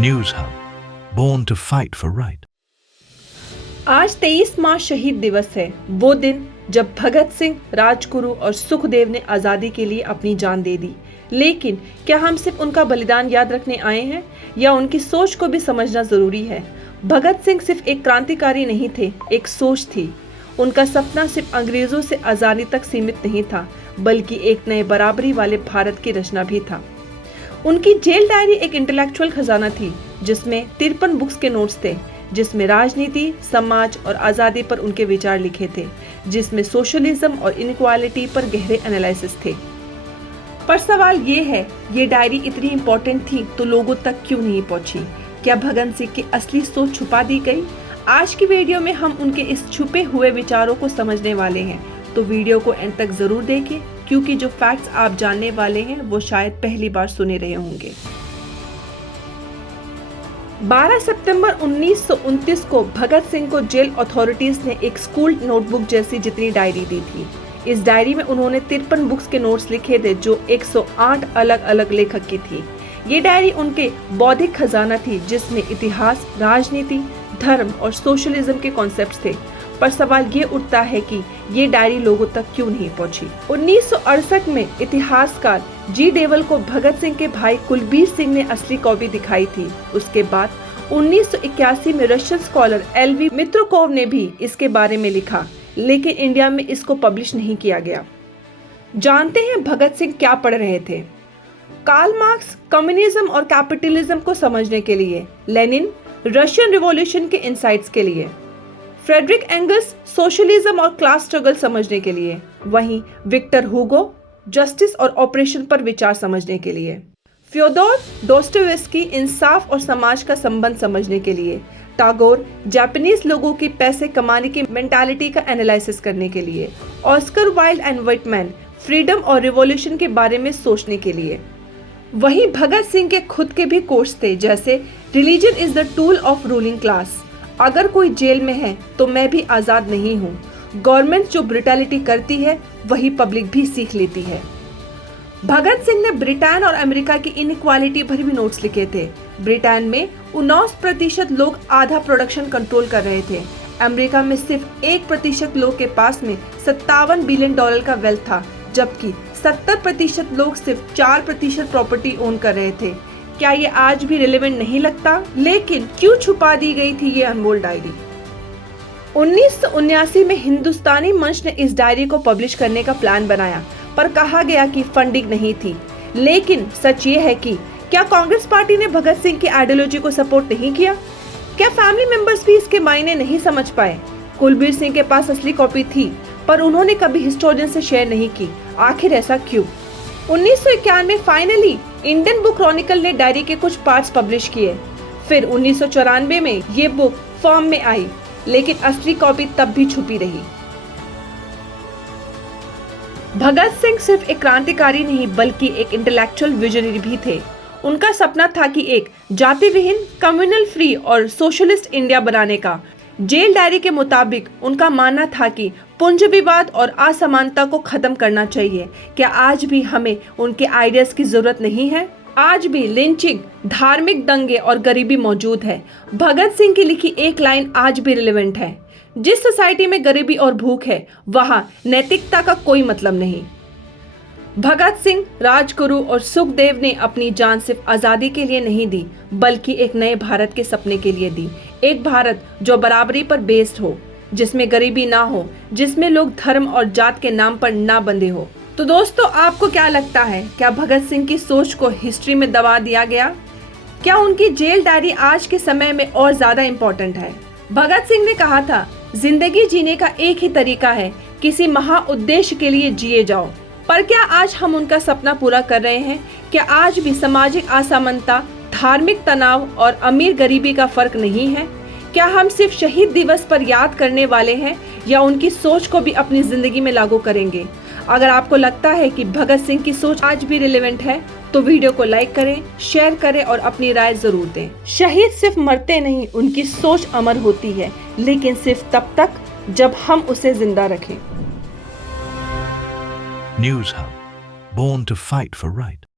News Hub, born to fight for right. आज 23 मार्च शहीद दिवस है। वो दिन जब भगत सिंह, राजगुरु और सुखदेव ने आजादी के लिए अपनी जान दे दी। लेकिन क्या हम सिर्फ उनका बलिदान याद रखने आए हैं या उनकी सोच को भी समझना जरूरी है? भगत सिंह सिर्फ एक क्रांतिकारी नहीं थे, एक सोच थी। उनका सपना सिर्फ अंग्रेजों से आजादी तक सीमित नहीं था, बल्कि एक नए बराबरी वाले भारत की रचना भी था। उनकी जेल डायरी एक इंटेलेक्चुअल खजाना थी, जिसमें 53 बुक्स के नोट्स थे, जिसमें राजनीति, समाज और आजादी पर उनके विचार लिखे थे, जिसमें सोशलिज्म और इनइक्वालिटी पर गहरे एनालिसिस थे। पर सवाल ये है, ये डायरी इतनी इम्पोर्टेंट थी तो लोगों तक क्यों नहीं पहुंची? क्या भगत सिंह की असली सोच छुपा दी गई? आज की वीडियो में हम उनके इस छुपे हुए विचारों को समझने वाले हैं, तो वीडियो को एंड तक जरूर देखें, क्योंकि जो फैक्ट्स आप जानने वाले हैं वो शायद पहली बार सुने रहे होंगे। 12 सितंबर 1929 को भगत सिंह को जेल अथॉरिटीज ने एक स्कूल नोटबुक जैसी जितनी डायरी दी थी। इस डायरी में उन्होंने 53 बुक्स के नोट्स लिखे थे, जो 108 अलग अलग लेखक की थी। ये डायरी उनके बौद्धिक खजाना थी, जिसमें इतिहास, राजनीति, धर्म और सोशलिज्म के कॉन्सेप्ट्स थे। पर सवाल ये उठता है कि ये डायरी लोगों तक क्यों नहीं पहुंची? 1968 में इतिहासकार जी डेवल को भगत सिंह के भाई कुलबीर सिंह ने असली कॉपी दिखाई थी। उसके बाद 1981 में रशियन स्कॉलर एलवी मित्रोकोव ने भी इसके बारे में लिखा, लेकिन इंडिया में इसको पब्लिश नहीं किया गया। जानते हैं भगत सिंह क्या पढ़ रहे थे? कार्ल मार्क्स कम्युनिज्म और कैपिटलिज्म को समझने के लिए, लेनिन रशियन रिवॉल्यूशन के इनसाइट्स के लिए, फ्रेडरिक एंगल्स सोशलिज्म और क्लास स्ट्रगल समझने के लिए, वहीं विक्टर हुगो जस्टिस और ऑपरेशन पर विचार समझने के लिए, फ्योदोर दोस्टोयेव्स्की इंसाफ और समाज का संबंध समझने के लिए, टैगोर जापानीज लोगों की पैसे कमाने की मेंटालिटी का एनालिसिस करने के लिए, Oscar Wilde and Whitman freedom और रिवॉल्यूशन के बारे में सोचने के लिए। वहीं भगत सिंह के खुद के भी कोर्स थे, जैसे religion is the tool of ruling class, अगर कोई जेल में है तो मैं भी आजाद नहीं हूँ, गवर्नमेंट जो ब्रिटैलिटी करती है वही पब्लिक भी सीख लेती है। भगत सिंह ने ब्रिटेन और अमेरिका की इनइक्वालिटी पर भी नोट्स लिखे थे। ब्रिटेन में 49% लोग आधा प्रोडक्शन कंट्रोल कर रहे थे। अमेरिका में सिर्फ 1% लोग के पास में $57 बिलियन का वेल्थ था, जबकि 70% लोग सिर्फ 4% प्रॉपर्टी ओन कर रहे थे। क्या ये आज भी रिलेवेंट नहीं लगता? लेकिन क्यों छुपा दी गई थी ये अनमोल डायरी? 1979 में हिंदुस्तानी मंच ने इस डायरी को पब्लिश करने का प्लान बनाया, पर कहा गया कि फंडिंग नहीं थी। लेकिन सच ये है कि क्या कांग्रेस पार्टी ने भगत सिंह की आइडियोलॉजी को सपोर्ट नहीं किया? क्या फैमिली मेंबर्स भी इसके मायने नहीं समझ पाए? कुलबीर सिंह के पास असली कॉपी थी, पर उन्होंने कभी हिस्टोरियन से शेयर नहीं की। आखिर ऐसा क्यों? 1991 में फाइनली इंडियन बुक क्रॉनिकल ने डायरी के कुछ पार्ट्स पब्लिश किए। फिर 1994 में ये बुक फॉर्म में आई, लेकिन असली कॉपी तब भी छुपी रही। भगत सिंह सिर्फ एक क्रांतिकारी नहीं, बल्कि एक इंटेलेक्चुअल विजनरी भी थे। उनका सपना था कि एक जाति विहीन, कम्युनल फ्री और सोशलिस्ट इंडिया बनाने का। जेल डायरी के मुताबिक उनका मानना था कि पूंजीवाद और असमानता को खत्म करना चाहिए। क्या आज भी हमें उनके आइडियाज की जरूरत नहीं है? आज भी लिंचिंग, धार्मिक दंगे और गरीबी मौजूद है। भगत सिंह की लिखी एक लाइन आज भी रिलेवेंट है, जिस सोसाइटी में गरीबी और भूख है, वहां नैतिकता का कोई मतलब नहीं। भगत सिंह, राजगुरु और सुखदेव ने अपनी जान सिर्फ आजादी के लिए नहीं दी, बल्कि एक नए भारत के सपने के लिए दी। एक भारत जो बराबरी पर बेस्ड हो, जिसमें गरीबी ना हो, जिसमें लोग धर्म और जात के नाम पर ना बंधे हो। तो दोस्तों, आपको क्या लगता है? क्या भगत सिंह की सोच को हिस्ट्री में दबा दिया गया? क्या उनकी जेल डायरी आज के समय में और ज्यादा इम्पोर्टेंट है? भगत सिंह ने कहा था, जिंदगी जीने का एक ही तरीका है, किसी महा उद्देश्य के लिए जिए जाओ। पर क्या आज हम उनका सपना पूरा कर रहे हैं? क्या आज भी सामाजिक असमानता, धार्मिक तनाव और अमीर गरीबी का फर्क नहीं है? क्या हम सिर्फ शहीद दिवस पर याद करने वाले हैं, या उनकी सोच को भी अपनी जिंदगी में लागू करेंगे? अगर आपको लगता है कि भगत सिंह की सोच आज भी रिलेवेंट है, तो वीडियो को लाइक करें, शेयर करें और अपनी राय जरूर दें। शहीद सिर्फ मरते नहीं, उनकी सोच अमर होती है, लेकिन सिर्फ तब तक जब हम उसे जिंदा रखें। News Hub, born to fight for right.